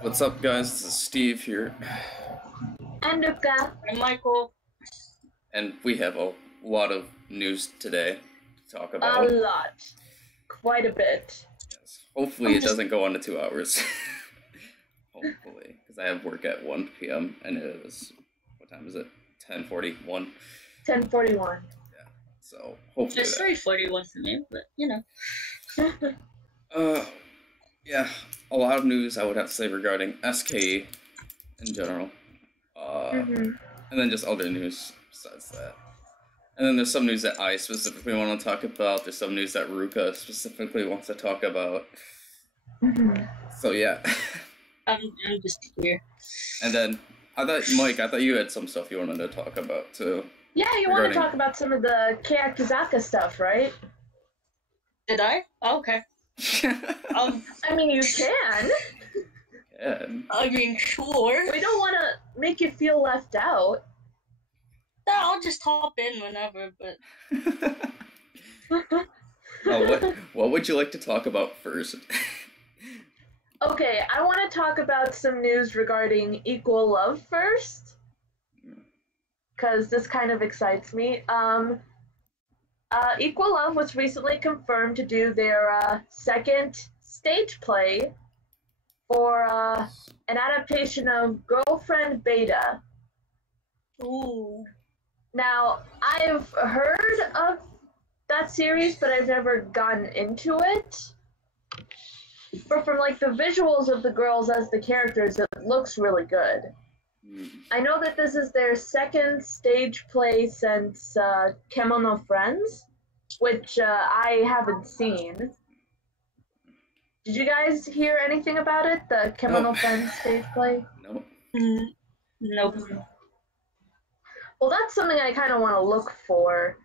What's up, guys? This is Steve here, And Luca. And Michael. and we have a lot of news today to talk A about. lot. Quite a bit. Yes. Hopefully, it doesn't go on to 2 hours. Hopefully, because I have work at 1 p.m. and it is, what time is it? 10:41. 10:41. Yeah. So hopefully. It's 3:41 for me, but you know. Yeah, a lot of news I would have to say regarding SKE in general. And then just other news besides that. And then there's some news that I specifically want to talk about. There's some news that Ruka specifically wants to talk about. So yeah. I'm just here. And then I thought you had some stuff you wanted to talk about too. Yeah, you want to talk about some of the Keyakizaka stuff, right? Did I? Oh, okay. I mean, you can. Yeah. I mean, sure. We don't want to make you feel left out. No, I'll just hop in whenever, but... What would you like to talk about first? Okay, I want to talk about some news regarding Equal Love first, because this kind of excites me. Equal Love was recently confirmed to do their second stage play for an adaptation of Girlfriend Beta. Ooh. Now, I've heard of that series, but I've never gotten into it. But from like the visuals of the girls as the characters, it looks really good. I know that this is their second stage play since Kemono Friends, which I haven't seen. Did you guys hear anything about it, the Kemono Friends stage play? No. Nope. Well, that's something I kind of want to look for.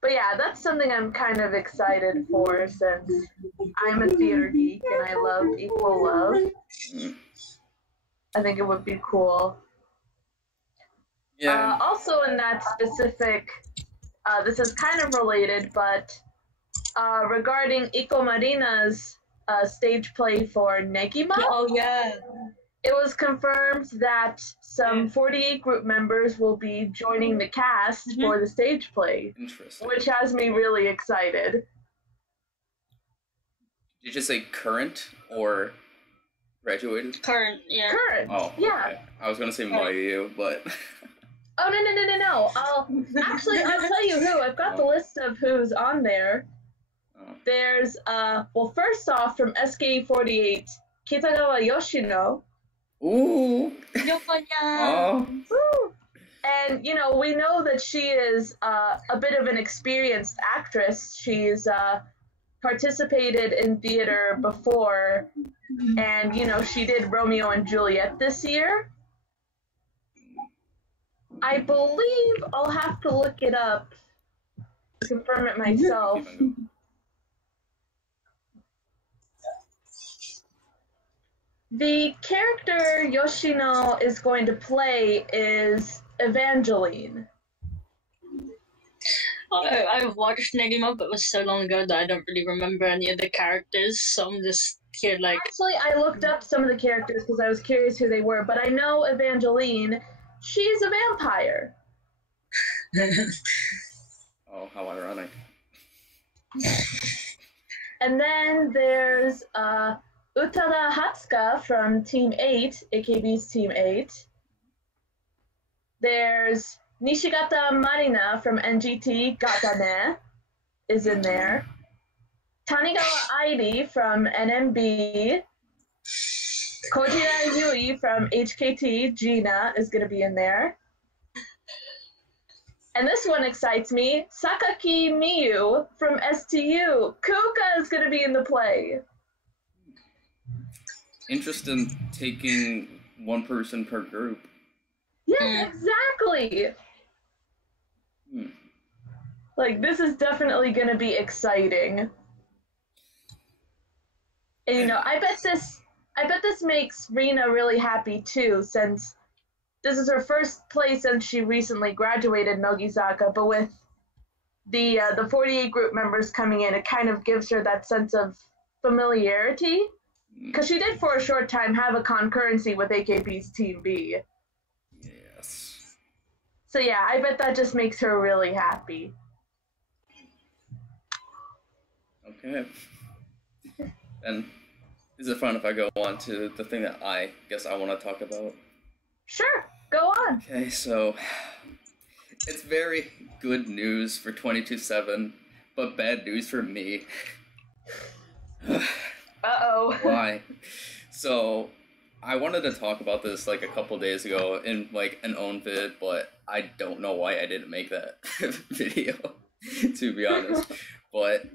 But yeah, that's something I'm kind of excited for since I'm a theater geek and I love Equal Love. I think it would be cool. Yeah. Also in that specific, this is kind of related, but regarding Iko Marina's stage play for Negima, Oh, yeah. it was confirmed that some 48 group members will be joining the cast for the stage play, Interesting. which has me really excited. Did you just say current or graduated? Current, yeah. Current, Oh, yeah. Okay. I was gonna say Mayu, but Oh, no. I'll tell you who. I've got the list of who's on there. There's, well, first off, from SKE48, Kitagawa Yoshino. ooh. Yokonya. Woo! And, you know, we know that she is a bit of an experienced actress. She's participated in theater before, and, you know, she did Romeo and Juliet this year. I believe I'll have to look it up to confirm it myself. The character Yoshino is going to play is Evangeline. I've watched Negima, but it was so long ago that I don't really remember any of the characters, so I'm just here like... Actually, I looked up some of the characters because I was curious who they were, but I know Evangeline, she's a vampire. Oh, how ironic. And then there's Utada Hatsuka from Team 8, AKB's Team 8. There's Nishigata Marina from NGT Gatane is in there. Tanigawa Airi from NMB. Kojira Yui from HKT, Gina, is going to be in there. And this one excites me. Sakaki Miyu from STU. Kuka is going to be in the play. Interest in taking one person per group. Yeah, exactly. Like, this is definitely going to be exciting. And, you know, I bet this makes Rina really happy, too, since this is her first play since she recently graduated Nogizaka, but with the 48 group members coming in, it kind of gives her that sense of familiarity. Because she did for a short time have a concurrency with AKB's Team B. Yes. So yeah, I bet that just makes her really happy. Okay. And is it fun if I go on to the thing that I guess I want to talk about? Sure, go on. Okay, so it's very good news for 22/7, but bad news for me. Uh-oh. Why? So, I wanted to talk about this like a couple days ago in like an own vid, but I don't know why I didn't make that video, to be honest. But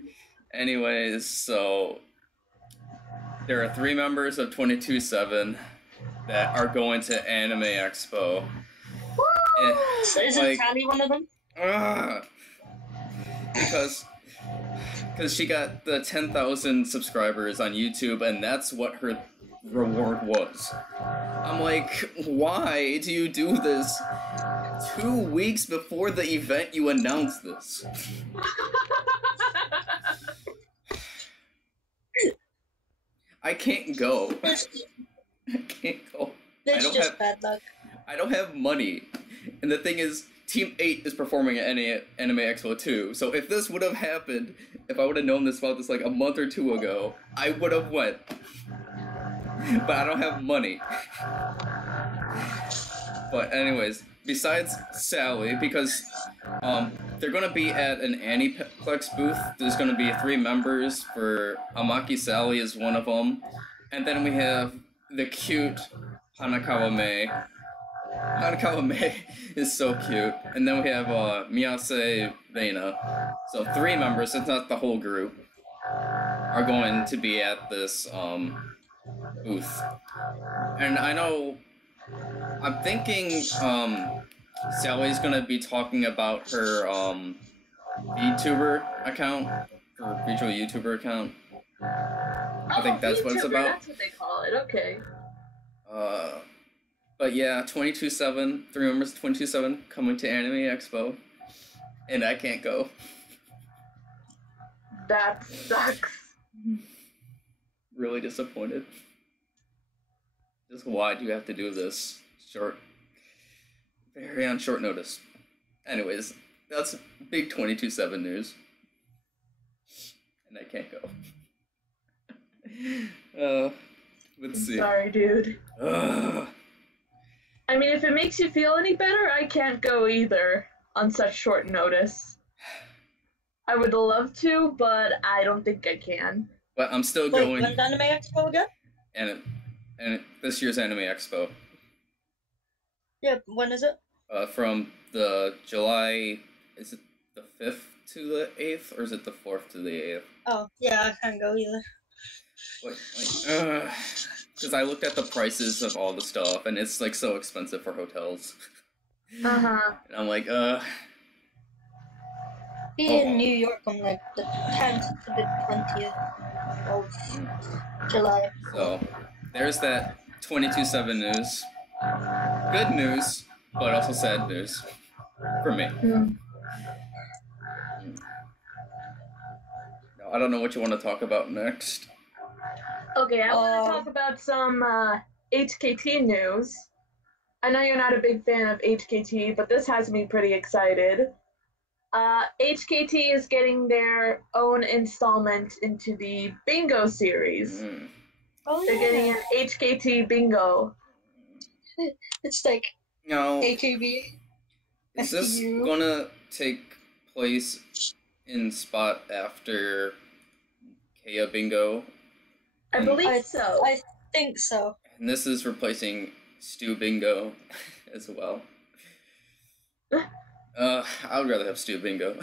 anyways, so there are 3 members of 22/7 that are going to Anime Expo. And, So isn't Callie one of them? Because she got the 10,000 subscribers on YouTube, and that's what her reward was. I'm like, why do you do this 2 weeks before the event you announced this? I can't go. I can't go. It's just bad luck. I don't have money. And the thing is, Team 8 is performing at Anime Expo 2. So if this would have happened, if I would have known about this like a month or 2 ago, I would have went. But I don't have money. But anyways, besides Sally, because they're gonna be at an Aniplex booth. There's gonna be 3 members. For Amaki Sally is one of them, and then we have the cute Hanakawa Mei. Hanakawa Mei is so cute, and then we have Miyase Reina. So 3 members, it's not the whole group, are going to be at this booth. And I know, I'm thinking Sally's gonna be talking about her VTuber account, her virtual YouTuber account. I think that's what it's about. That's what they call it, okay. But yeah, 22/7, 3 members of 22/7 coming to Anime Expo, and I can't go. That sucks. Really disappointed. Just why do you have to do this very on short notice? Anyways, that's big 22/7 news, and I can't go. Let's see. Sorry, dude. I mean, if it makes you feel any better, I can't go either on such short notice. I would love to, but I don't think I can. But I'm still going. When's Anime Expo again? And this year's Anime Expo. Yeah, when is it? From the July, is it the 5th to the 8th, or is it the 4th to the 8th? Oh, yeah, I can't go either. Because I looked at the prices of all the stuff, and it's like so expensive for hotels. Uh-huh. And I'm like, Be in New York on like the 10th to the 20th of July. So, there's that 22/7 news. Good news, but also sad news. For me. I don't know what you want to talk about next. Okay, I want to talk about some HKT news. I know you're not a big fan of HKT, but this has me pretty excited. HKT is getting their own installment into the Bingo series. Oh, They're getting an HKT Bingo. It's like AKB. Is this gonna take place in spot after Kea Bingo? I believe so. I think so. And this is replacing Stu Bingo as well. I would rather have Stu Bingo.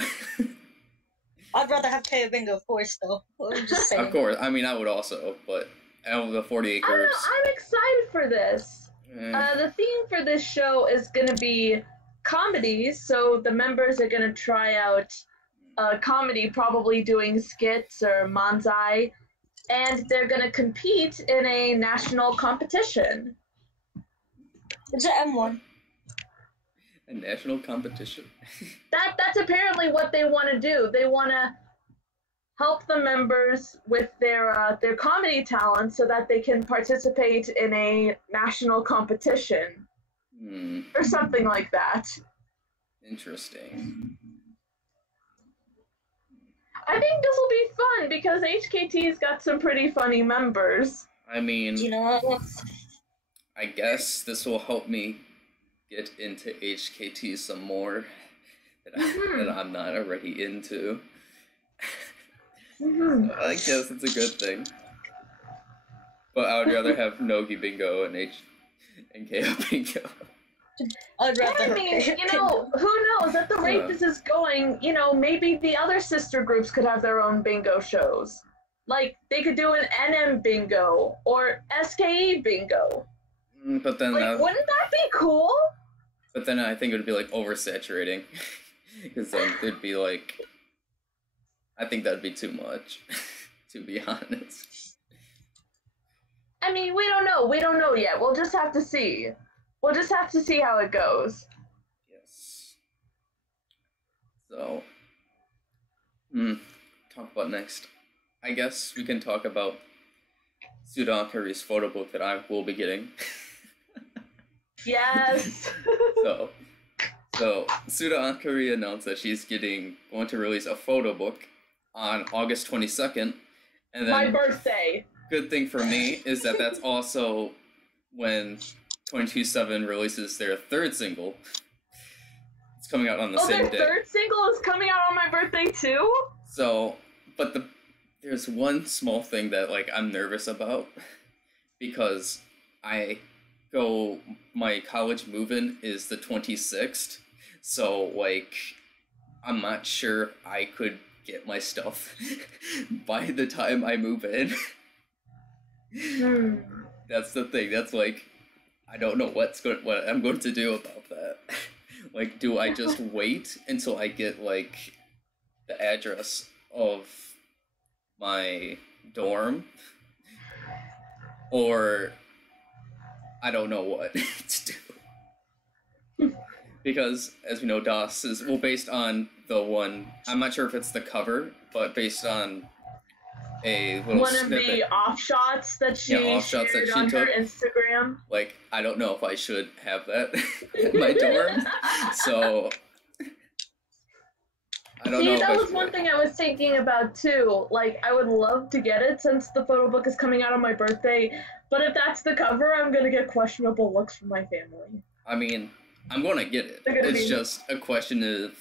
I'd rather have Kea Bingo, of course, though. I'm just saying. Of course, I mean, I would also, but out of the 48 I don't know, groups. I'm excited for this. The theme for this show is going to be comedies, so the members are going to try out comedy, probably doing skits or manzai, and they're going to compete in a national competition. It's an M1. A national competition. That's apparently what they want to do. They want to help the members with their comedy talent so that they can participate in a national competition or something like that. Interesting. I think this will be fun because HKT's got some pretty funny members. I mean, You know what? I guess this will help me get into HKT some more that I'm not already into. So I guess it's a good thing. But I would rather have Nogi Bingo and KO Bingo. I'd rather. I mean, who knows? At the rate this is going, maybe the other sister groups could have their own bingo shows. Like, they could do an NM bingo or SKE bingo. But then, wouldn't that be cool? But then I think it would be like oversaturating, because then there'd be like, I think that'd be too much, to be honest. I mean, we don't know. We don't know yet. We'll just have to see. We'll just have to see how it goes. Yes. So, talk about next. I guess we can talk about Suda Akari's photo book that I will be getting. Yes. So Suda Akari announced that she's going to release a photo book on August 22nd, and then my birthday. Good thing for me is that that's also when 22-7 releases their third single. It's coming out on the same day. Their third single is coming out on my birthday too? So, but there's one small thing that I'm nervous about, because my college move-in is the 26th, so I'm not sure I could get my stuff by the time I move in. That's the thing. That's I don't know what I'm going to do about that. Do I just wait until I get the address of my dorm, or I don't know what to do. Because, as we know, DOS is, based on the one, I'm not sure if it's the cover, but based on a little one snippet. Of the offshots that she shared on her Instagram. I don't know if I should have that in my dorm, so I don't know. See, that was one thing I was thinking about too. I would love to get it since the photo book is coming out on my birthday, but if that's the cover, I'm gonna get questionable looks from my family. I mean, I'm gonna get it. It's just a question of,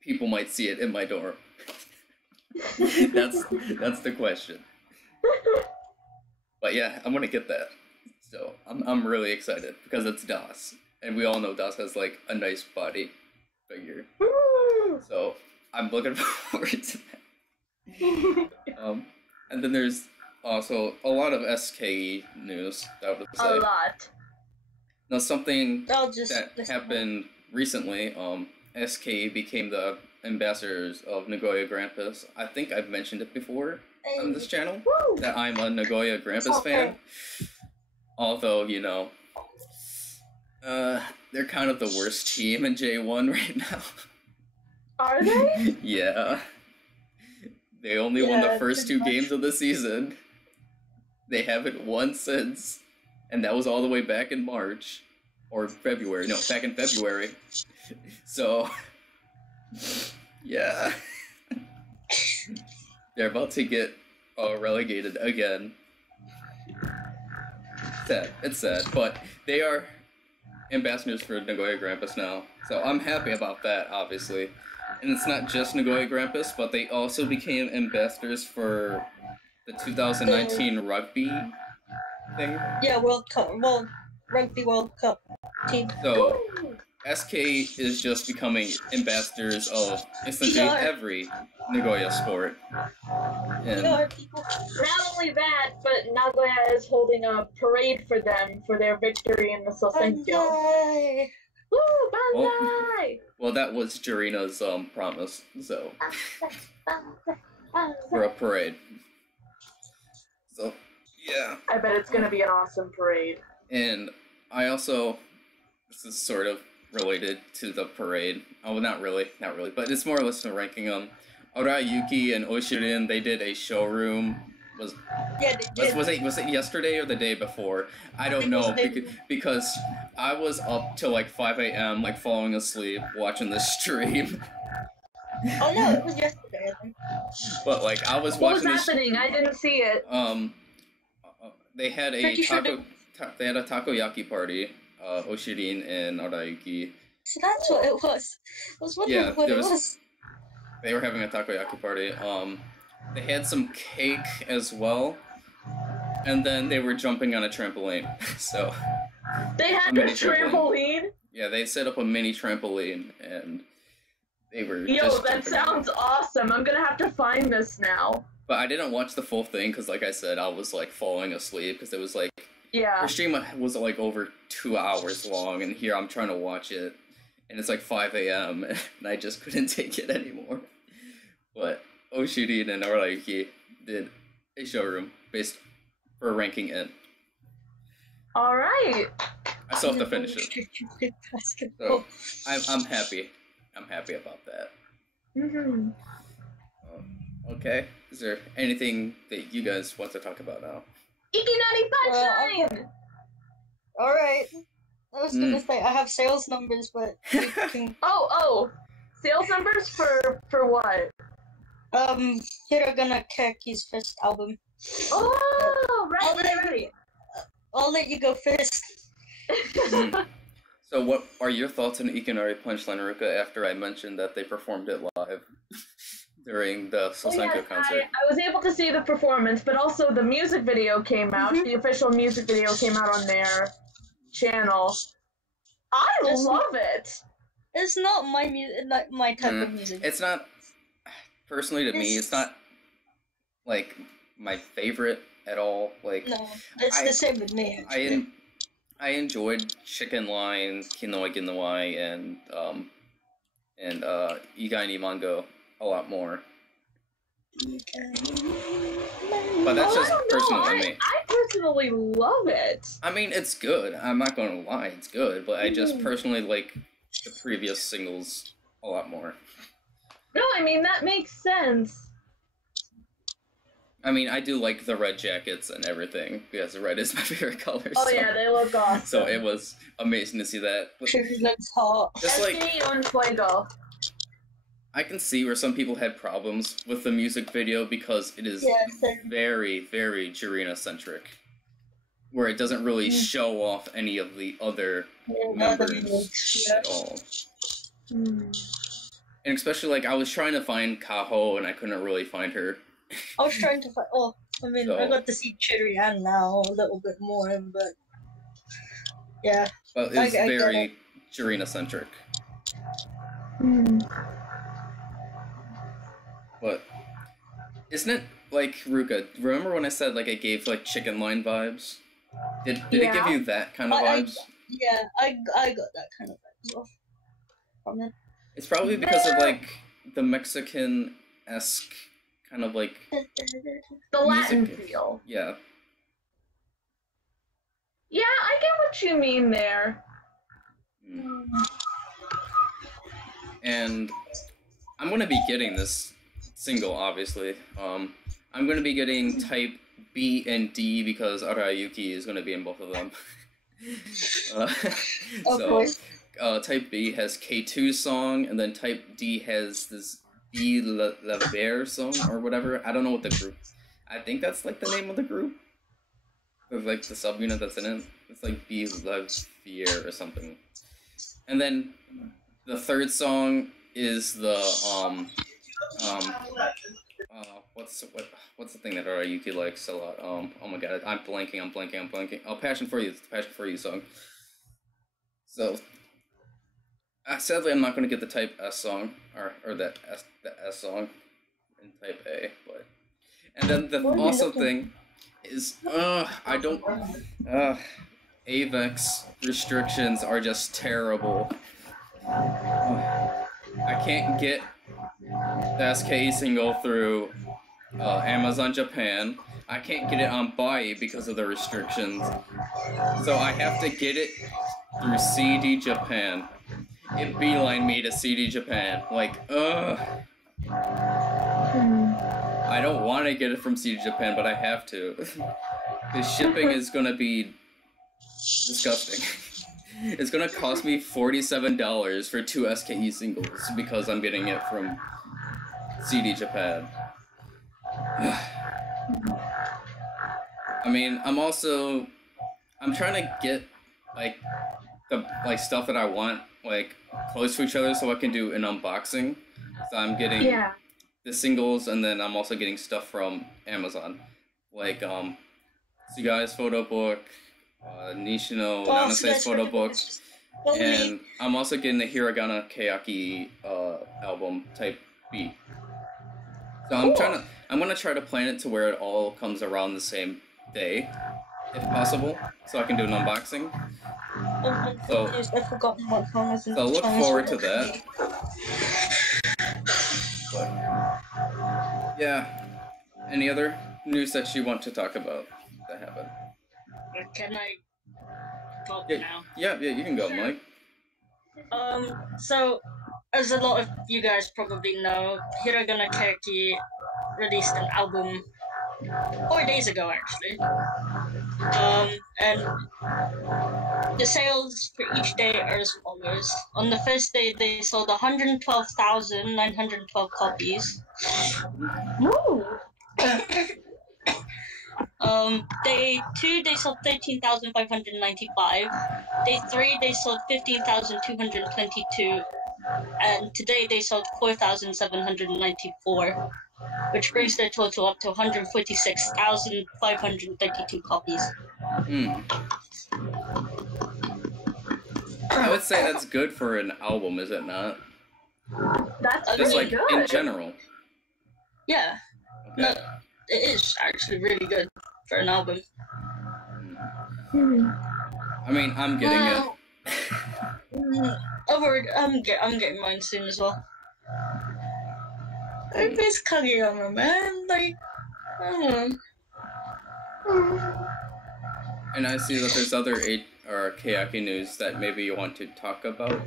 people might see it in my dorm. That's the question. But yeah, I'm gonna get that. So I'm really excited because it's DOS, and we all know DOS has a nice body figure. So I'm looking forward to that. And then there's also a lot of SKE news, I would say. A lot. Now, something that happened recently, SKE became the ambassadors of Nagoya Grampus. I think I've mentioned it before on this channel, that I'm a Nagoya Grampus fan. Although, they're kind of the worst team in J1 right now. Are they? Yeah. They only won the first 2 games of the season. They haven't won since. And that was all the way back in March. Or February. No, back in February. So, yeah. They're about to get relegated again. Sad. It's sad. But they are ambassadors for Nagoya Grampus now. So I'm happy about that, obviously. And it's not just Nagoya Grampus, but they also became ambassadors for the 2019 rugby thing. Yeah, Rugby World Cup team. So, SK is just becoming ambassadors of essentially every Nagoya sport. And not only that, but Nagoya is holding a parade for them for their victory in the Sosenkyo. Woo, Banzai! Well, that was Jurina's promise, so for a parade. So, yeah. I bet it's gonna be an awesome parade. And I also, this is sort of related to the parade. Oh, not really, but it's more or less a ranking. Arayuki and Oshirin, they did a showroom. Yeah, they did. Was it yesterday or the day before? I don't know, because I was up till like 5 a.m. like falling asleep watching the stream. Oh no, it was yesterday, I think. But like I was What watching. was happening? I didn't see it. They had a they had a takoyaki party. Oshirin and Arayuki. So that's what it was. I was wondering what it was. They were having a takoyaki party. They had some cake as well, and then they were jumping on a trampoline. So they had a trampoline. Yeah, they set up a mini trampoline, and they were. Yo, that sounds awesome. I'm gonna have to find this now. But I didn't watch the full thing because, like I said, I was like falling asleep because it was like. Yeah. Our stream was like over 2 hours long, and here I'm trying to watch it, and it's like 5 a.m. and I just couldn't take it anymore. But Oshirin and Arayuki did a showroom based for ranking in. All right. I still have to finish it. So I'm happy. I'm happy about that. Mm-hmm. Okay. Is there anything that you guys want to talk about now? Ikinari punchline! Alright. I was gonna say, I have sales numbers, but you can... Oh! Sales numbers for what? Hiragana Keki's first album. Oh! Right. I'll let you go first. So what are your thoughts on Ikinari Punchline, Ruka, after I mentioned that they performed it live? During the Sosenkyo concert. I was able to see the performance, but also the music video came out. The official music video came out on their channel. I love it. It's not my music, like my type of music. It's not, personally to me, it's not like my favorite at all. Like no, it's the same with me. I enjoyed Chicken Line, Kinoi Ginoi, and Igai ni Mango a lot more. But that's just personal to me. I personally love it. I mean, it's good. I'm not gonna lie, it's good. But I just personally like the previous singles a lot more. No, I mean, that makes sense. I mean, I do like the red jackets and everything, because red is my favorite color. Oh yeah, they look awesome. So it was amazing to see that. Looks hot. Just like... Fuego. I can see where some people had problems with the music video because it is very, very Jurina-centric. Where it doesn't really show off any of the other members at all. And especially, like, I was trying to find Kaho and I couldn't really find her. I was trying to find... Oh, I mean, I got to see Chirian now a little bit more, but... Yeah. But it's very Jurina-centric. But isn't it like, Ruka, remember when I said like it gave like Chicken Line vibes? Did it give you that kind of vibes? I got that kind of vibes from it. It's probably because of like the Mexican-esque kind of like the Latin feel. Yeah. Yeah, I get what you mean there. And I'm gonna be getting this single, obviously. I'm gonna be getting type B and D because Arayuki is gonna be in both of them. Type B has K2's song, and then type D has this B La Bear song or whatever. I don't know what the group. I think that's like the name of the group. With like the subunit that's in it. It's like B La Bear or something. And then the third song is the what's the thing that Arayuki likes a lot? Oh my god, I'm blanking. Oh, Passion for You, it's the Passion for You song. So sadly, I'm not gonna get the Type S song or the S song in Type A, but and then the awesome thing is AVEX restrictions are just terrible. I can't get the SKE single through Amazon Japan. I can't get it on Buy because of the restrictions. So I have to get it through CD Japan. It beeline me to CD Japan. Like, I don't want to get it from CD Japan, but I have to. The shipping is gonna be disgusting. It's gonna cost me $47 for 2 SKE singles because I'm getting it from CD Japan. I mean, I'm trying to get like the stuff that I want like close to each other so I can do an unboxing. So I'm getting the singles, and then I'm also getting stuff from Amazon, like Sugai's photo book, Nishino Nanasei's photo book, and I'm also getting the Hiragana Keyaki album type beat. So I'm gonna try to plan it to where it all comes around the same day, if possible, so I can do an unboxing. So I've forgotten what song is in so look forward to that. But yeah, any other news that you want to talk about that happened? Can I talk now? Yeah, you can go, Mike. So, as a lot of you guys probably know, Hiragana Keyaki released an album 4 days ago, actually. And the sales for each day are as follows. On the first day, they sold 112,912 copies. Woo! Day 2, they sold 13,595. Day 3, they sold 15,222. And today, they sold 4,794, which brings their total up to 146,532 copies. I would say that's good for an album, is it not? That's just pretty like good. in general. Yeah. Okay. No, it is actually really good for an album. I mean, I'm getting it. I'm getting mine soon as well. I miss Kageyama, man. Like, I don't know. And I see that there's other Keyaki news that maybe you want to talk about,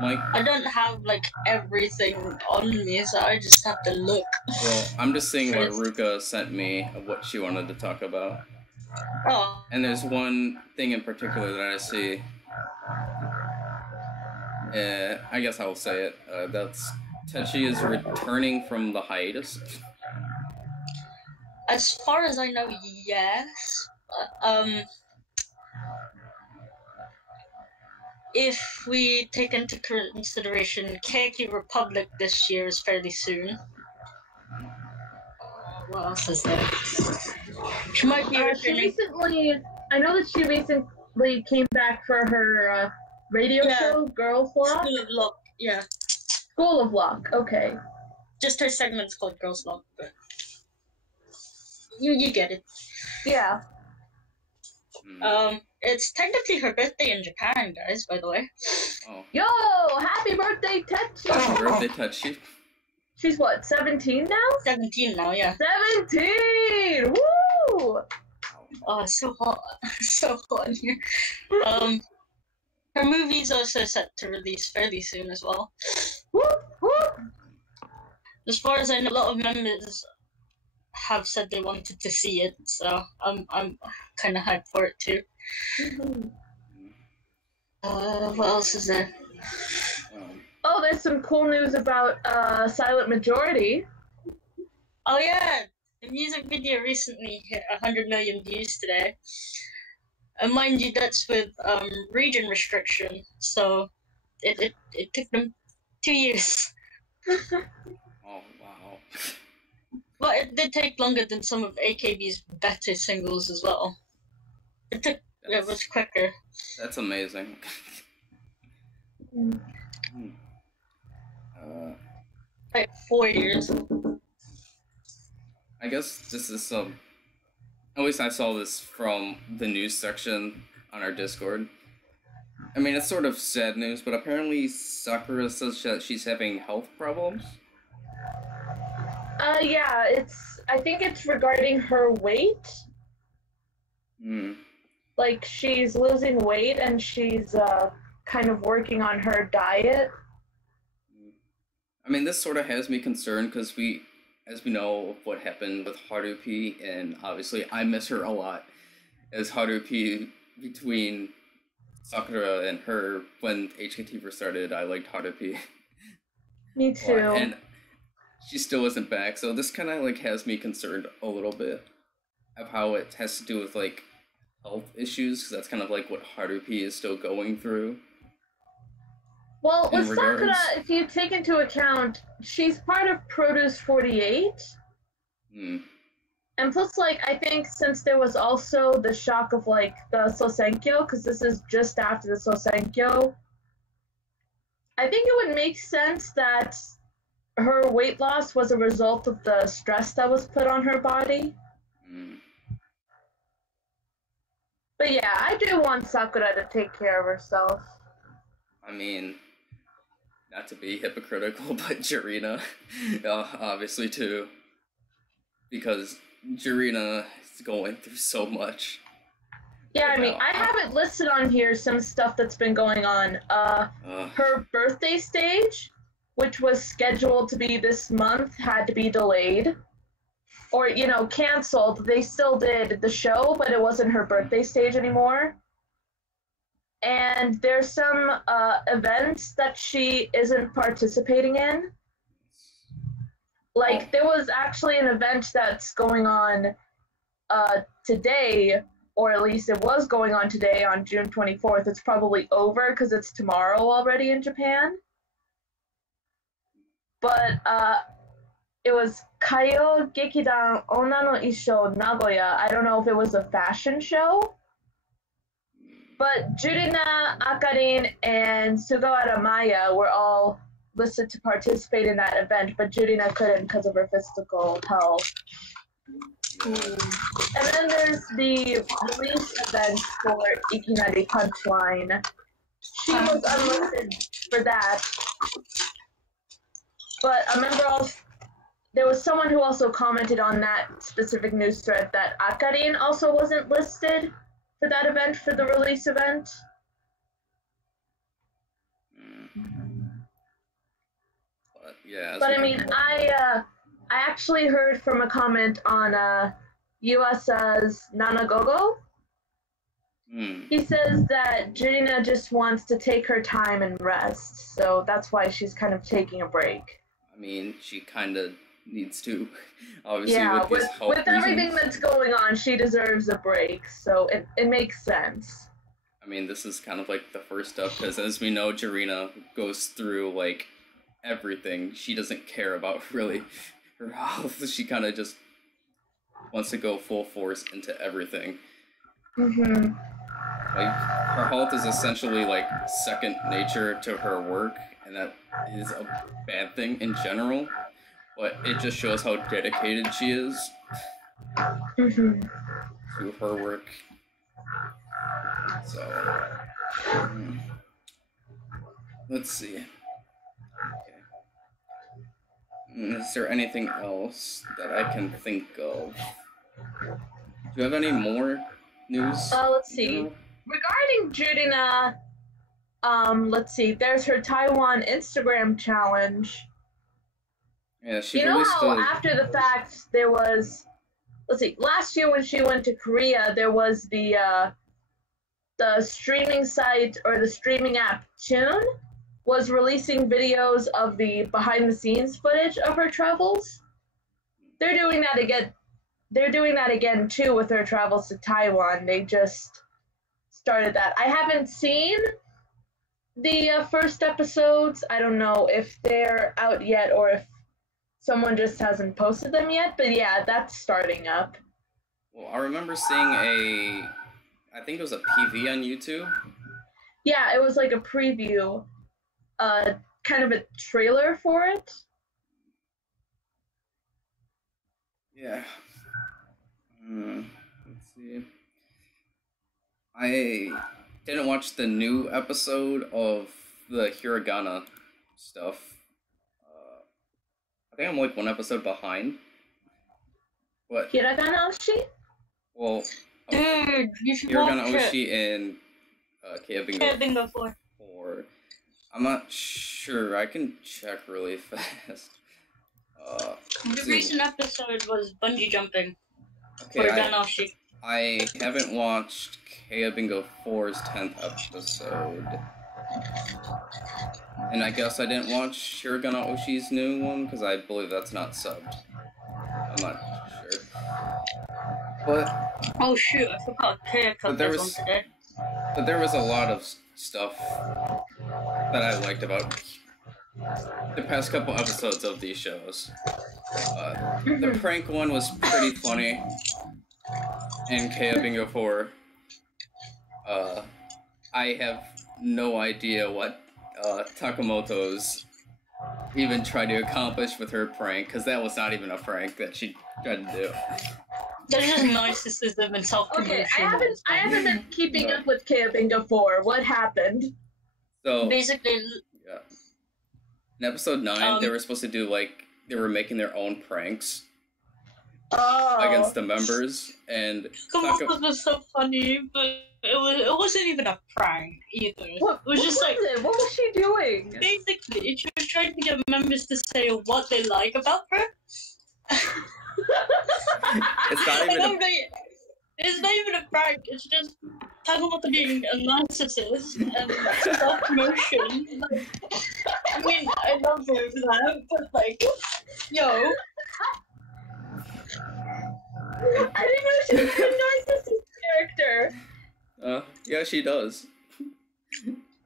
Mike. I don't have like everything on me, so I just have to look. Well, I'm just seeing what Ruka sent me of what she wanted to talk about. Oh. And there's one thing in particular that I see. I guess I will say it. That's Techi is returning from the hiatus. As far as I know, yes. If we take into consideration Keyaki Republic this year is fairly soon. What else is there? She might be returning. I know that she recently came back for her radio show, Girls Lock. School of Lock, yeah. School of Lock, okay. Just her segment's called Girls Lock, but you get it. Yeah. It's technically her birthday in Japan, guys, by the way. Oh. Yo! Happy birthday, Techi! Happy birthday, Techi. She's what, 17 now? 17 now, yeah. 17! Woo! Oh, it's so hot. So hot in here. Her movie's also set to release fairly soon as well. Woo! Woo! As far as I know, a lot of members have said they wanted to see it, so I'm kind of hyped for it too. What else is there? Oh, there's some cool news about Silent Majority. Oh yeah, the music video recently hit 100 million views today. And mind you, that's with region restriction, so it took them 2 years. Oh wow. Well, it did take longer than some of AKB's better singles as well. It was quicker. That's amazing. Like 4 years. I guess this is at least I saw this from the news section on our Discord. I mean, it's sort of sad news, but apparently Sakura says that she's having health problems. Yeah, I think it's regarding her weight. Like, she's losing weight and she's kind of working on her diet. I mean, this sort of has me concerned because as we know what happened with Harupi, and obviously I miss her a lot as Harupi between Sakura and her when HKT first started. I liked Harupi. Me too. And she still isn't back, so this kind of like has me concerned a little bit of how it has to do with like health issues, because that's kind of like what Harupi is still going through. Well, with Sakura, if you take into account, she's part of Produce 48. And plus, like, I think since there was also the shock of, like, the Sosenkyo, because this is just after the Sosenkyo, I think it would make sense that her weight loss was a result of the stress that was put on her body. But yeah, I do want Sakura to take care of herself. I mean, not to be hypocritical, but Jirina, obviously too, because Jirina is going through so much. Yeah, I mean, I have it listed on here, some stuff that's been going on. Her birthday stage, which was scheduled to be this month, had to be delayed. Or, you know, canceled. They still did the show, but it wasn't her birthday stage anymore. And there's some events that she isn't participating in. Like, there was actually an event that's going on today, or at least it was going on today on June 24th. It's probably over because it's tomorrow already in Japan. But it was Kaio Gekidan Onna no Issho Nagoya. I don't know if it was a fashion show. But Jurina, Akarin, and Sugawara Maya were all listed to participate in that event, but Jurina couldn't because of her physical health. And then there's the release event for Ikinari Punchline. She was unlisted for that. But I remember also, there was someone who also commented on that specific news thread that Akarin also wasn't listed for that event, for the release event. But I mean, I actually heard from a comment on USA's Nanagogo. He says that Jirina just wants to take her time and rest, so that's why she's kind of taking a break. I mean, she kind of needs to, obviously, yeah, with everything that's going on, she deserves a break, so it makes sense. I mean, this is kind of like the first step, because as we know, Jirina goes through, like, everything. She doesn't care about, really, her health. She kind of just wants to go full force into everything. Like, her health is essentially, like, second nature to her work, and that is a bad thing in general. But it just shows how dedicated she is to her work. So, let's see. Okay. Is there anything else that I can think of? Do you have any more news? Let's see. Regarding Jurina, let's see. There's her Taiwan Instagram challenge. Yeah, she you know how after the fact there was, let's see, last year when she went to Korea, there was the streaming site or the streaming app Tune was releasing videos of the behind-the-scenes footage of her travels. They're doing that again. They're doing that again too with her travels to Taiwan. They just started that. I haven't seen the first episodes. I don't know if they're out yet or if someone just hasn't posted them yet, but yeah, that's starting up. Well, I remember seeing I think it was a PV on YouTube. Yeah, it was like a preview, kind of a trailer for it. Yeah. Let's see. I didn't watch the new episode of the Hiragana stuff. I think I'm like one episode behind. What? Hiragana Oshi? Well, dude, you should Hiragana watch Oshi and Bingo 4. I'm not sure. I can check really fast. The recent episode was bungee jumping Okay, for Ganashi. I haven't watched Keyakizaka46's 10th episode. And I guess I didn't watch Shirogana Oshi's new one, because I believe that's not subbed. I'm not sure. But... Oh shoot, I forgot Keyakizaka one today. But there was a lot of stuff that I liked about the past couple episodes of these shows. The prank one was pretty funny in Keyakizaka46. I have no idea what Takamoto's even tried to accomplish with her prank, because that was not even a prank that she tried to do. That's just narcissism and self-promotion. Okay, I haven't been keeping up with Keyakizaka46. What happened? So basically, yeah. In episode 9, they were supposed to do, like, they were making their own pranks against the members, and Takamoto was so funny, but it wasn't even a prank either. What was it? What was she doing? Basically, she was trying to get members to say what they like about her. It's not even a prank. It's just Takamoto being a narcissist and self-promotion. I mean, I love her for that, but like, yo. I didn't know she was a narcissist character. Yeah, she does.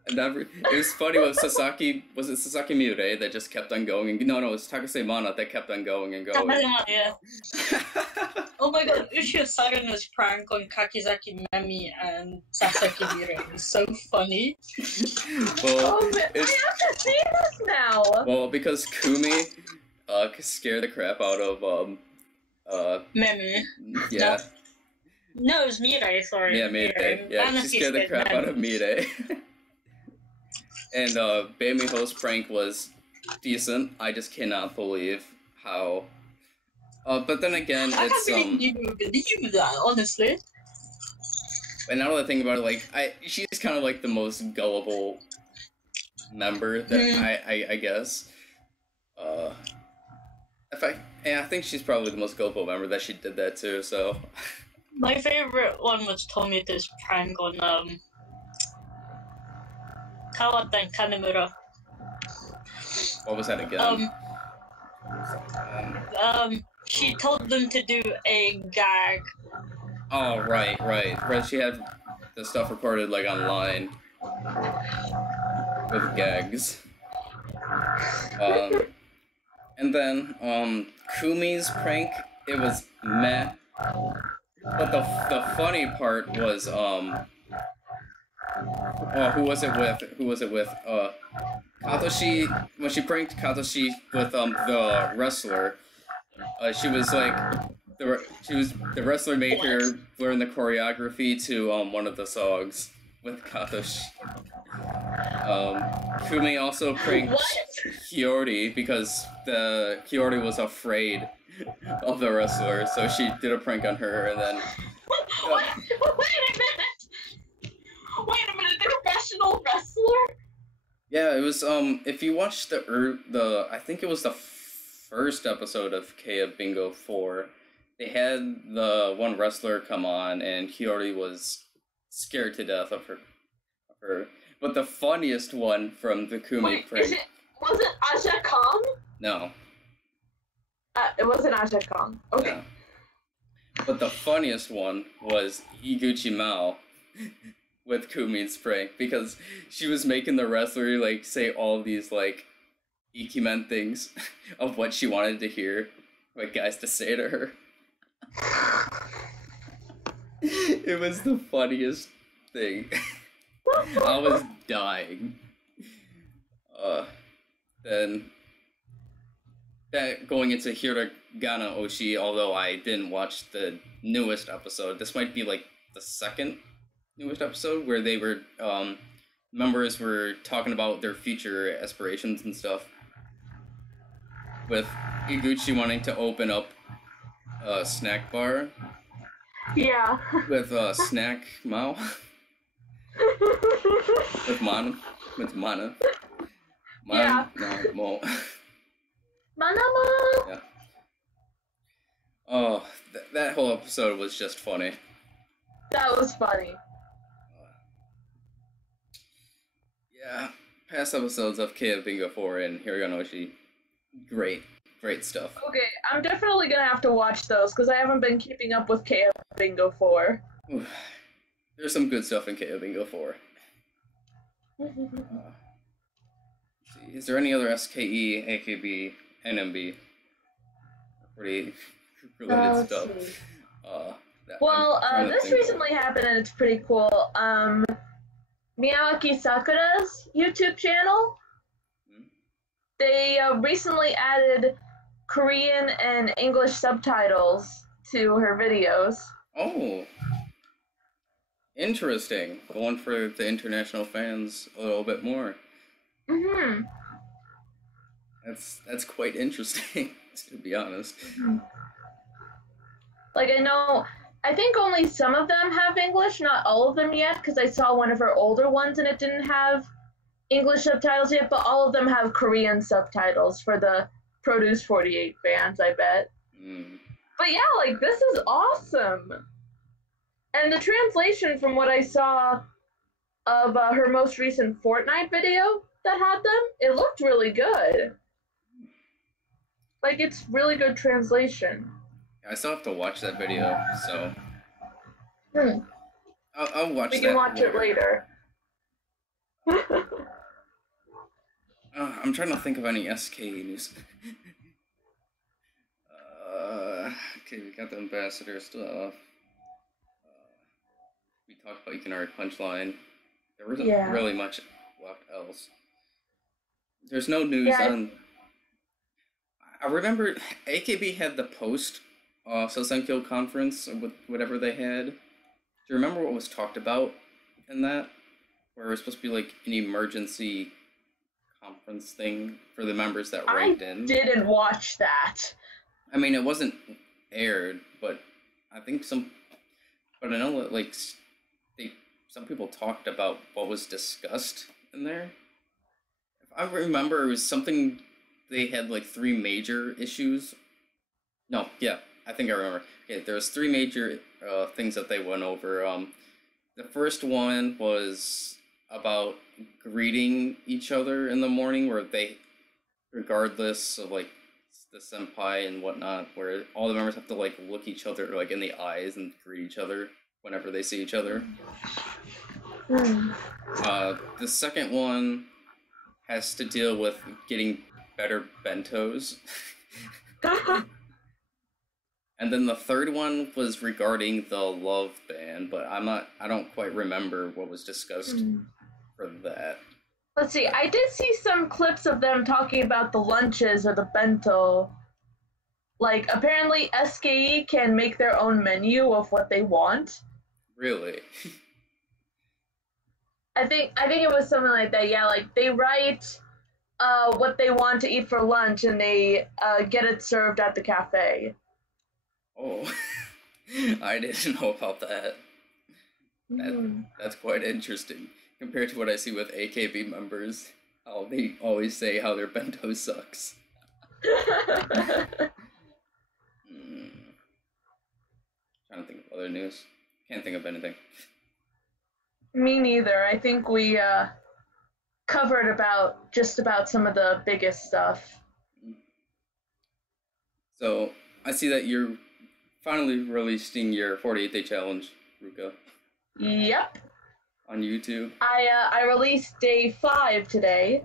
And it was funny with Sasaki. Was it Sasaki Miure that just kept on going? No, it was Takase Mana that kept on going and going. Yeah. Oh my god, Uchiha Sarano's prank on Kakizaki Memi and Sasaki Miure is so funny. Well, I have to see this now! Well, because Kumi scared the crap out of Memi. Yeah. No, it was Mirai, sorry. Yeah, Mirai. Yeah, she scared the crap out of Mirai. And Beimiho's prank was decent. I just cannot believe how... but then again, it's... I can't believe that, honestly. And now that I think about it, like, she's kind of like the most gullible member that I guess. I think she's probably the most gullible member that she did that too, so... My favorite one was Tomito's prank on, Kawata and Kanemura. What was that again? She told them to do a gag. Oh, right. She had the stuff recorded, like, online. With gags. And then, Kumi's prank, it was meh. But the funny part was, who was it with? Katoshi, when she pranked Katoshi with, the wrestler, she was like, the wrestler made her learn the choreography to, one of the songs with Katoshi. Kumi also pranked Hiyori because Hiyori was afraid of the wrestler, so she did a prank on her, and then... Wait a minute, the professional wrestler? Yeah, it was, if you watch I think it was the first episode of Keyakizaka46, they had the one wrestler come on, and Hiyori was scared to death of her. But the funniest one from the Kumi prank... Was it Aja Kong? No. It wasn't Aja Kong. Okay. No. But the funniest one was Iguchi Mao with Kumi's prank, because she was making the wrestler, like, say all these, like, Ikimen things of what she wanted to hear, like, guys to say to her. It was the funniest thing. I was dying. Then that going into Hiragana Oshi, although I didn't watch the newest episode, this might be like the second newest episode where they were members were talking about their future aspirations and stuff. With Iguchi wanting to open up a snack bar. Yeah. With Snack Mao. With Mana. Yeah. No, Mo. Manama! Yeah. Oh, that whole episode was just funny. That was funny. Yeah, past episodes of Keyakizaka46 and Hiraganoshi, great stuff. Okay, I'm definitely gonna have to watch those because I haven't been keeping up with Keyakizaka46. There's some good stuff in Keyakizaka46. See, is there any other SKE, AKB, NMB pretty related stuff? Well, this recently happened and it's pretty cool. Miyawaki Sakura's YouTube channel, they recently added Korean and English subtitles to her videos. Oh, interesting. Going for the international fans a little bit more. Mm-hmm. That's quite interesting, to be honest. Like, I think only some of them have English, not all of them yet, because I saw one of her older ones and it didn't have English subtitles yet, but all of them have Korean subtitles for the Produce 48 fans, I bet. But yeah, like, this is awesome! And the translation from what I saw of her most recent Fortnite video that had them, it looked really good. Like, it's really good translation. I still have to watch that video, so I'll watch that. We can watch it later. I'm trying to think of any SKE news. Okay, we got the ambassador stuff. We talked about Ikanari Punchline. There wasn't really much left else. There's no news on... I remember AKB had the post Sosenkyo conference, or whatever they had. Do you remember what was talked about in that? Where it was supposed to be like an emergency conference thing for the members that ranked in. I didn't watch that. I mean, it wasn't aired, but I think but I know that, like, some people talked about what was discussed in there. If I remember, it was something, they had, like, 3 major issues. No, yeah, I think I remember. Okay, there was 3 major things that they went over. The first one was about greeting each other in the morning, where they, regardless of, like, the senpai and whatnot, where all the members have to, like, look each other, like, in the eyes and greet each other whenever they see each other. The second one has to deal with getting better bentos. And then the third one was regarding the love ban, but I don't quite remember what was discussed for that. Let's see, I did see some clips of them talking about the lunches or the bento. Like, apparently SKE can make their own menu of what they want. Really? I think it was something like that, yeah, like, they write what they want to eat for lunch and they get it served at the cafe. Oh, I didn't know about that. That's quite interesting. Compared to what I see with AKB members, how they always say how their bento sucks. Trying to think of other news. Can't think of anything. Me neither. I think we covered just about some of the biggest stuff. So, I see that you're finally releasing your 48-day challenge, Ruka. Yep. On YouTube. I released day 5 today.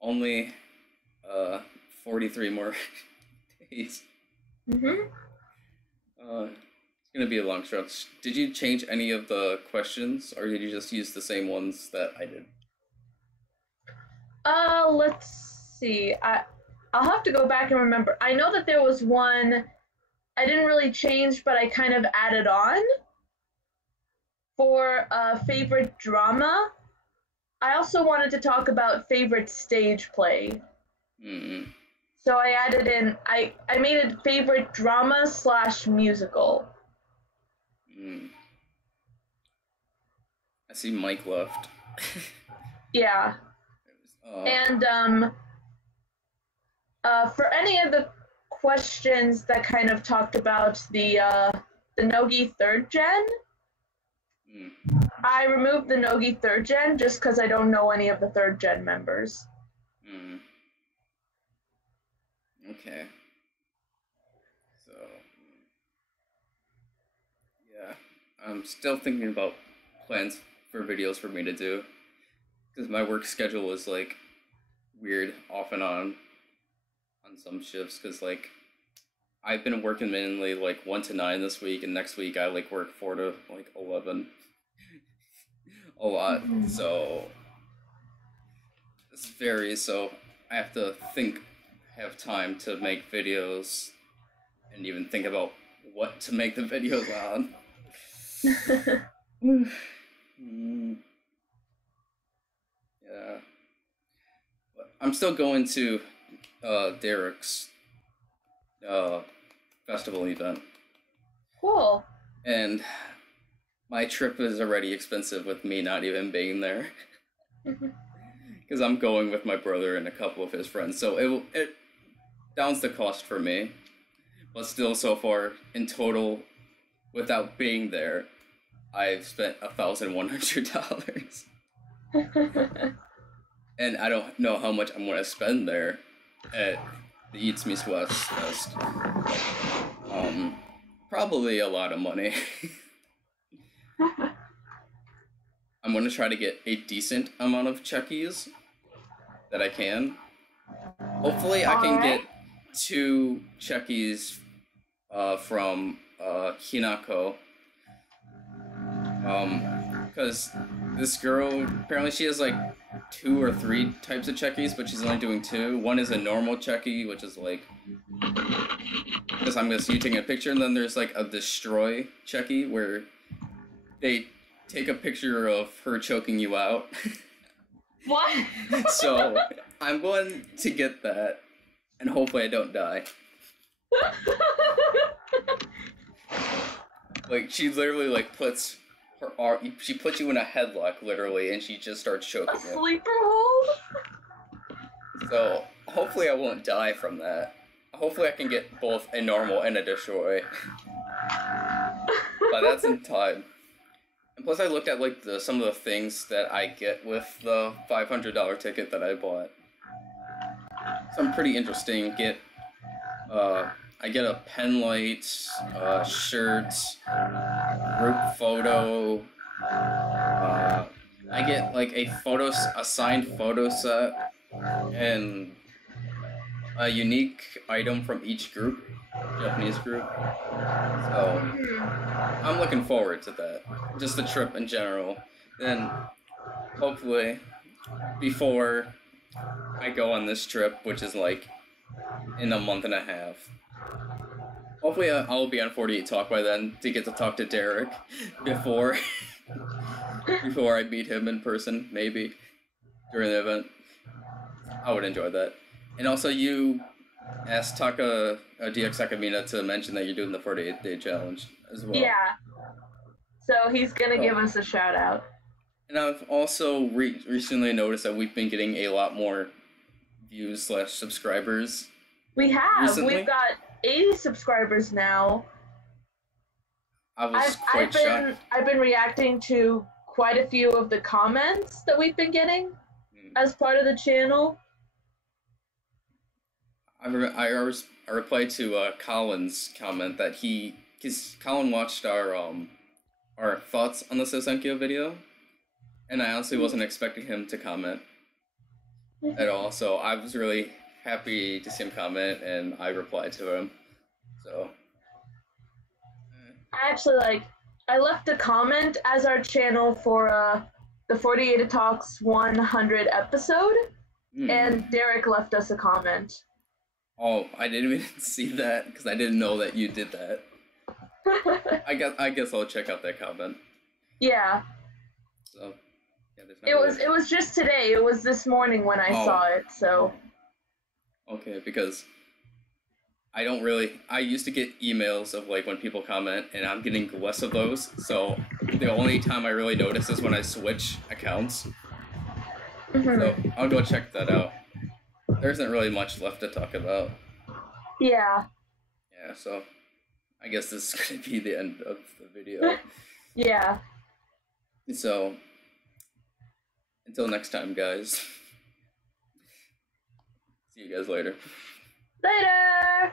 Only 43 more days. It's gonna be a long stretch. Did you change any of the questions, or did you just use the same ones that I did? Let's see. I'll have to go back and remember. I know that there was one I didn't really change, but I kind of added on for favorite drama. I also wanted to talk about favorite stage play. So I added in, I made it favorite drama / musical. I see Mike left. Yeah. And For any of the questions that kind of talked about the Nogi 3rd gen, I removed the Nogi 3rd gen just because I don't know any of the 3rd gen members. Okay. So, yeah, I'm still thinking about plans for videos for me to do, because my work schedule is like weird off and on some shifts, because like I've been working mainly like 1 to 9 this week, and next week I like work 4 to like 11 a lot. So this varies, so I have to have time to make videos and even think about what to make the videos on. Yeah, but I'm still going to Derek's festival event. Cool. And my trip is already expensive with me not even being there. Because I'm going with my brother and a couple of his friends, so it downs the cost for me. But still, so far, in total, without being there, I've spent $1,100. And I don't know how much I'm going to spend there at the Eats Meets West Fest. Probably a lot of money. I'm going to try to get a decent amount of checkies that I can. Hopefully I can get 2 checkies from Hinako. Because this girl, apparently she has like 2 or 3 types of checkies, but she's only doing 2. One is a normal checky, which is like, because I'm just taking a picture, and then there's like a destroy checky where they take a picture of her choking you out. What? So I'm going to get that, and hopefully I don't die. Like, she literally like puts her arm, she puts you in a headlock literally, and she just starts choking you. A sleeper hold? So hopefully I won't die from that. Hopefully I can get both a normal and a destroy. But that's in time. And plus I looked at like some of the things that I get with the $500 ticket that I bought. Some pretty interesting. I get a pen light, shirt, group photo. I get like a signed photo set, and a unique item from each group, Japanese group. So I'm looking forward to that. Just the trip in general. Then hopefully before I go on this trip, which is like in a month and a half. Hopefully I'll be on 48 Talk by then to get to talk to Derek before I meet him in person, maybe, during the event. I would enjoy that. And also you asked Taka DX Sakamina to mention that you're doing the 48-day challenge as well. Yeah. So he's gonna give us a shout out. And I've also recently noticed that we've been getting a lot more views / subscribers. We have. Recently? We've got 80 subscribers now. I've been reacting to quite a few of the comments that we've been getting as part of the channel. I replied to Colin's comment that because Colin watched our thoughts on the Sosenkyo video, and I honestly wasn't expecting him to comment at all, so I was really happy to see him comment, and I replied to him. So I left a comment as our channel for the 48 Talks 100 episode, and Derek left us a comment. Oh, I didn't even see that because I didn't know that you did that. I guess I'll check out that comment. Yeah. So yeah, it was just today. It was this morning when I saw it. So. Okay, because I used to get emails of like when people comment, and I'm getting less of those. So the only time I really notice is when I switch accounts. So I'll go check that out. there isn't really much left to talk about. Yeah. Yeah, so I guess this is going to be the end of the video. Yeah. So, until next time, guys. See you guys later. Later!